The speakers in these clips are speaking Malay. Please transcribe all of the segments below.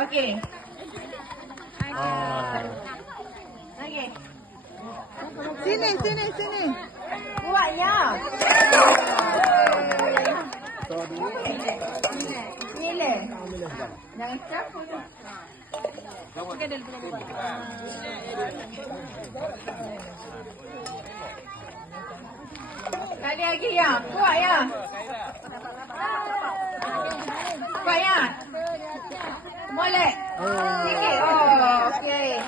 Okey. Okey. Sini. Kuatnya. Nilai. Jangan capur. Lagi ya. Kuat ya. Kuat ya. Boleh. Sikit. Oh, okey.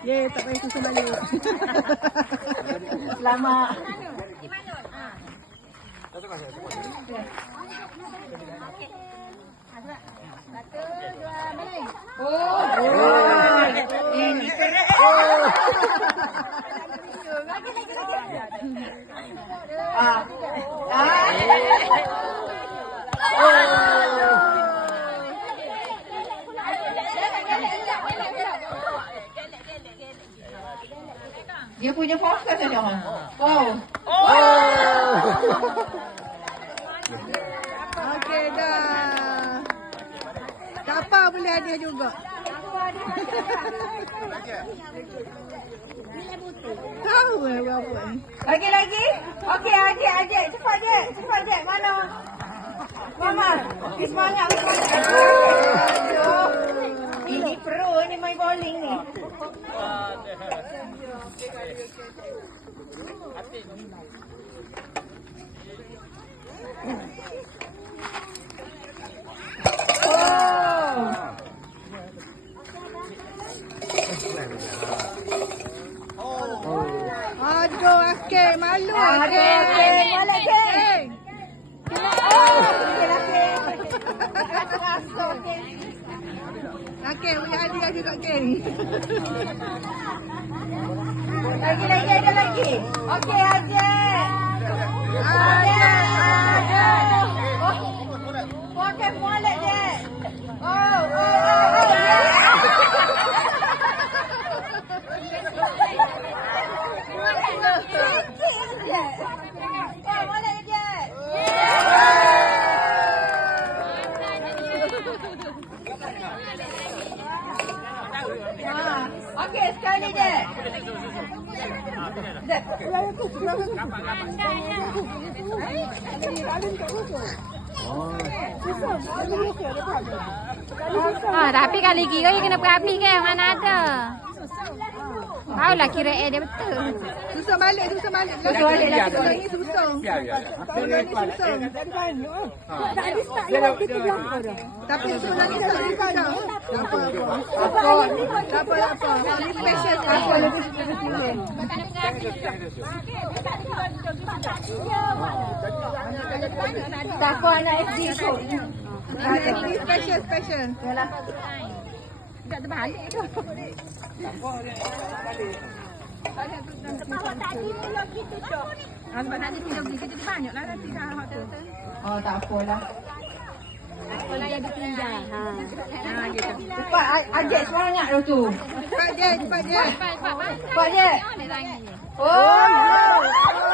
Ye, tak payah susun balik. Selamat. Ini keren. Dia punya fokus saja orang. Wow. Okey dah. Tak apa, boleh hadiah juga. Tahu berapa ni? Lagi. Okey, adik. Cepat je. Mana? Mama, semangat. Aduh. Ini pro ni main bowling ni. Aduh, okey, malu. Okey. Boleh ke? Okey, boleh hadiah juga, okey. Lagi, ada lagi. Okey, adik. Okey, molek je. Oh. Okey, sekali je. Tapi kali kira dia kena berapi ke? Mana ada? Tahulah kira dia betul. Susun balik. Lagi susun. Lagi susun. Tapi susun lagi tak juga dah. Tak apa. Ini special. Tak apa anak SD kot. Ini special. Yalah. Tak terbalik tu. Sebab tadi belum gitu tu. Sebab tadi kita beli kita banyaklah nanti dah tu. Oh, tak apalah. Kalau dia tinggal. Ha gitu. Cepat adik semangat tu. Cepat je. Cepat je. Oh.